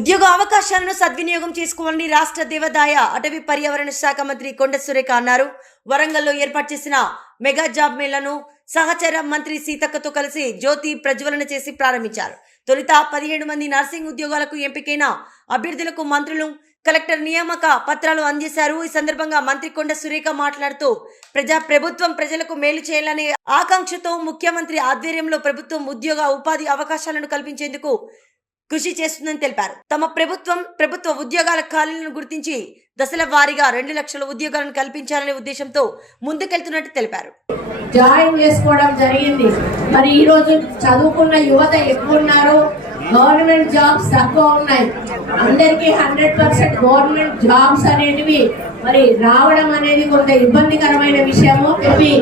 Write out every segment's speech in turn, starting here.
ఉద్యోగ అవకాశాలను సద్వినియోగం చేసుకోవాలని రాష్ట్ర దేవాదాయ అటవీ పర్యావరణ శాఖ మంత్రి కొండ సురేఖ అన్నారు. వరంగల్లో ఏర్పాటు చేసిన మెగా జాబ్ మేళను సహచర మంత్రి సీతక్కతో కలిసి జ్యోతి ప్రజ్వలన చేసి ప్రారంభించారు. తొలుత పదిహేడు మంది నర్సింగ్ ఉద్యోగాలకు ఎంపికైన అభ్యర్థులకు మంత్రులు కలెక్టర్ నియామక పత్రాలు అందజేశారు. ఈ సందర్భంగా మంత్రి కొండ సురేఖ మాట్లాడుతూ ప్రజా ప్రభుత్వం ప్రజలకు మేలు చేయాలనే ఆకాంక్షతో ముఖ్యమంత్రి ఆధ్వర్యంలో ప్రభుత్వం ఉద్యోగ ఉపాధి అవకాశాలను కల్పించేందుకు కృషి చేస్తుందని తెలిపారు. తమ ప్రభుత్వం ప్రభుత్వ ఉద్యోగాల ఖాళీలను గుర్తించి దశల వారీగా రెండు లక్షల ఉద్యోగాలను కల్పించాలనే ఉద్దేశంతో ముందుకెళ్తున్నట్టు తెలిపారు. జాయిన్ చేసుకోవడం జరిగింది. మరి ఈ రోజు చదువుకున్న యువత ఎక్కువ ఉన్నారు. గవర్నమెంట్ జాబ్స్ తక్కువ ఉన్నాయి. అందరికీ హండ్రెడ్ పర్సెంట్ గవర్నమెంట్ జాబ్స్ అనేటివి మరి రావడం అనేది కొంత ఇబ్బందికరమైన విషయము. చెప్పి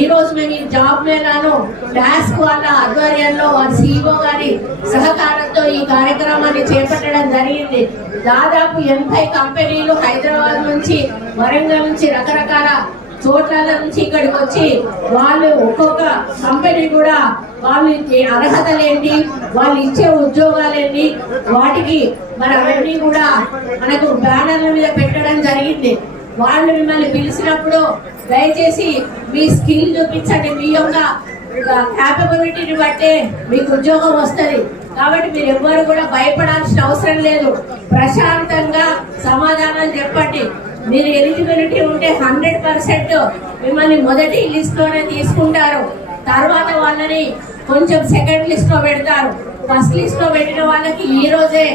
ఈ రోజు మేము ఈ జాబ్ మేళాను టాస్క్ వాళ్ళ ఆధ్వర్యంలో వారి సిఇఓ గారి సహకారంతో ఈ కార్యక్రమాన్ని చేపట్టడం జరిగింది. దాదాపు ఎనభై కంపెనీలు హైదరాబాద్ నుంచి వరంగల్ నుంచి రకరకాల చోట్ల నుంచి ఇక్కడికి వచ్చి వాళ్ళు ఒక్కొక్క కంపెనీ కూడా వాళ్ళు అర్హతలేంటి వాళ్ళు ఇచ్చే ఉద్యోగాలేంటి వాటికి మరి అవన్నీ కూడా మనకు బ్యానర్ల మీద పెట్టడం జరిగింది. వాళ్ళు మిమ్మల్ని పిలిచినప్పుడు దయచేసి మీ స్కిల్ చూపించండి. మీ యొక్క క్యాపబిలిటీని బట్టే మీకు ఉద్యోగం వస్తుంది. కాబట్టి మీరు ఎవ్వరు కూడా భయపడాల్సిన అవసరం లేదు. ప్రశాంతంగా సమాధానం చెప్పండి. మీరు ఎలిజిబిలిటీ ఉంటే హండ్రెడ్ పర్సెంట్ మిమ్మల్ని మొదటి లిస్ట్లోనే తీసుకుంటారు. తర్వాత వాళ్ళని కొంచెం సెకండ్ లిస్ట్లో పెడతారు. ఫస్ట్ లిస్ట్లో పెట్టిన వాళ్ళకి ఈ రోజే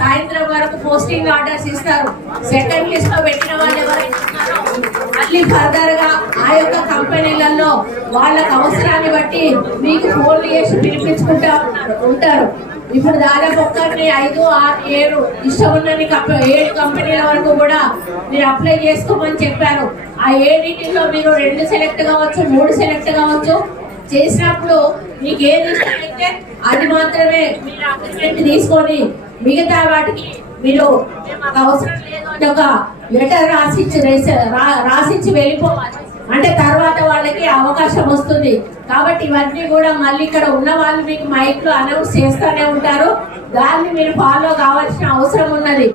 సాయంత్రం వరకు పోస్టింగ్ ఆర్డర్స్ ఇస్తారు. సెకండ్ లిస్ట్లో పెట్టిన వాళ్ళు ఎవరైతే మళ్ళీ ఫర్దర్గా ఆ యొక్క కంపెనీలలో వాళ్ళకి అవసరాన్ని బట్టి మీకు ఫోన్లు చేసి పిలిపించుకుంటా ఉంటారు. ఇప్పుడు దాదాపు ఒక్కరిని ఐదు ఆరు ఏడు ఇష్టం ఉన్న ఏడు కంపెనీల వరకు కూడా మీరు అప్లై చేసుకోమని చెప్పారు. ఆ ఏడింటిలో మీరు రెండు సెలెక్ట్ కావచ్చు మూడు సెలెక్ట్ కావచ్చు. చేసినప్పుడు మీకు ఏది ఇష్టమైతే అది మాత్రమే మీరు అగ్రిమెంట్ తీసుకొని మిగతా వాటికి మీరు అవసరం లేదు అని ఒక లెటర్ రాసిచ్చి రాసిచ్చి వెళ్ళిపోవాలి. అంటే తర్వాత వాళ్ళకి అవకాశం వస్తుంది. కాబట్టి ఇవన్నీ కూడా మళ్ళీ ఇక్కడ ఉన్న వాళ్ళు మీకు మైక్లో అనౌన్స్ చేస్తూనే ఉంటారు. దాన్ని మీరు ఫాలో కావాల్సిన అవసరం ఉన్నది.